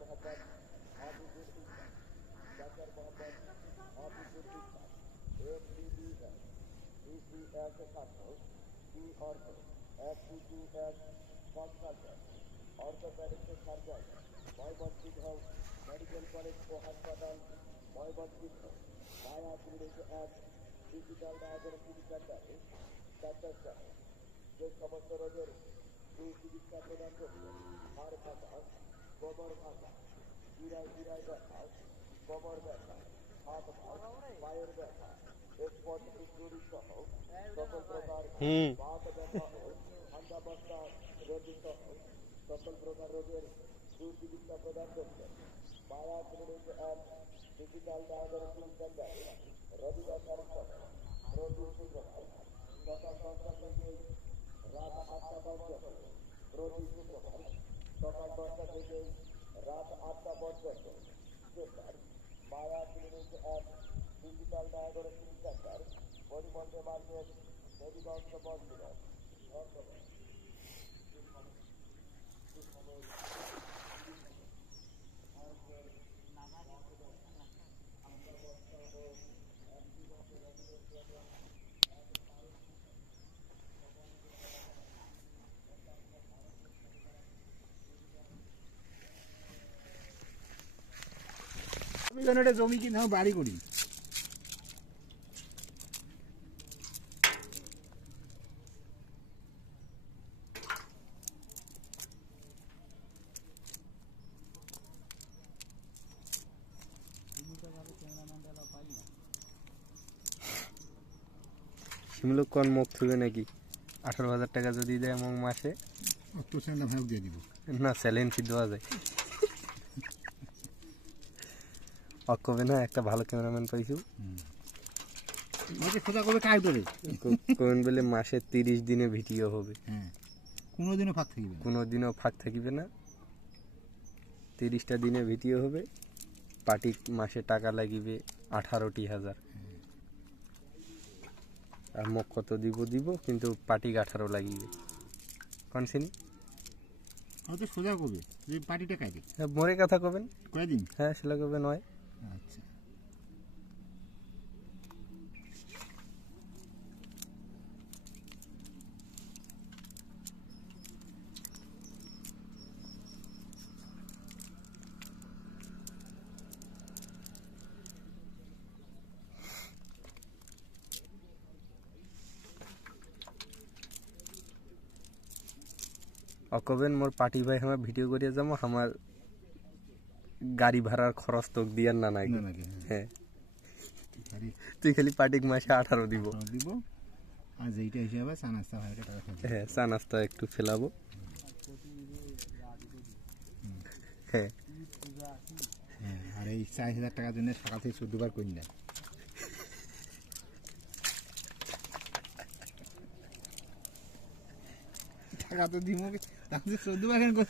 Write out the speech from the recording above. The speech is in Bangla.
Mohammad Hafizul Islam, doctor Mohammad Hafizul Islam, MBBS, BCS ছাত্র, B অর্থ, FCTS consultant, orthopaedics surgeon, Mymensingh medical college ও হাসপাতাল, Mymensingh, Maya clinic and digital diagnostic সেন্টারে ডাক্তার সহ যে সমস্ত রোগের সুচিকিৎসা প্রদান করছেন, হাড় ভাঙা, কোমর ভাঙা, গিরায় ব্যথা, কোমর ব্যথা, হাত ভাঙ, পায়ের ব্যথা, স্পট ইনজুরি সহ সকল প্রকার বাত ব্যথা ও ঠান্ডা বস্তা রোগী সহ সকল প্রকার রোগের সুচিকিৎসা প্রদান করছেন মায়া ক্লিনিক অ্যান্ড ডিজিটাল ডায়াগনস্টিক সেন্টারে রবিবার সহ প্রতি শুক্রবার সকাল 10টা থেকে রাত 8টা পর্যন্ত, প্রতি শুক্রবার সকাল 10টা থেকে রাত 8টা পর্যন্ত। Chamber Maya clinic and digital diagnostic centre, Parimondal market, Debiganj বন্দর। ধন্যবাদ। আমি যেন একটা জমি কিনে বাড়ি করি। শিমলুক কোন মুখ থুবে নাকি 18,000 টাকা যদি দেয় এবং মাসে অত সেন্ডা ভাগ দিয়ে দিব না, স্যালেন্সি দেওয়া যায়। অকবে না একটা ভালো ক্যামেরাম্যান পাইছু, খোঁজা করবে কাজ করে কোন বলে মাসে 30 দিনে ভিডিও হবে। হ্যাঁ, কোনোদিনও ফাঁক থাকিবে না, কোনোদিনও ফাঁক থাকিবে না। 30টা দিনে ভিডিও হবে। পার্টি মাসে টাকা লাগিবে 18,000। আর মোক কত দিব কিন্তু পার্টি 18 লাগিবে। কনসিনি তো সোজা করবে যে পার্টিটা কাটে মোরে কথা কবেন কয়দিন। হ্যাঁ সেটা কবে নয়। আচ্ছা, অকবেন মোর পার্টি ভাই আমার ভিডিও করিয়া যাবো, আমার গাড়ি ভাড়ার খরচ তোক দিয়ার না নাই। হ্যাঁ, তুই খালি পার্টি মাসে 18 দিব। আর যেইটা হিসাবে চা নাস্তা ভাইটা টাকা খাবে। হ্যাঁ, চা নাস্তা একটু ফেলাবো। হ্যাঁ, আর এই 4,000 টাকার জন্য সকাল থেকে 14 বার করি না। টাকা তো দিব, 14 বার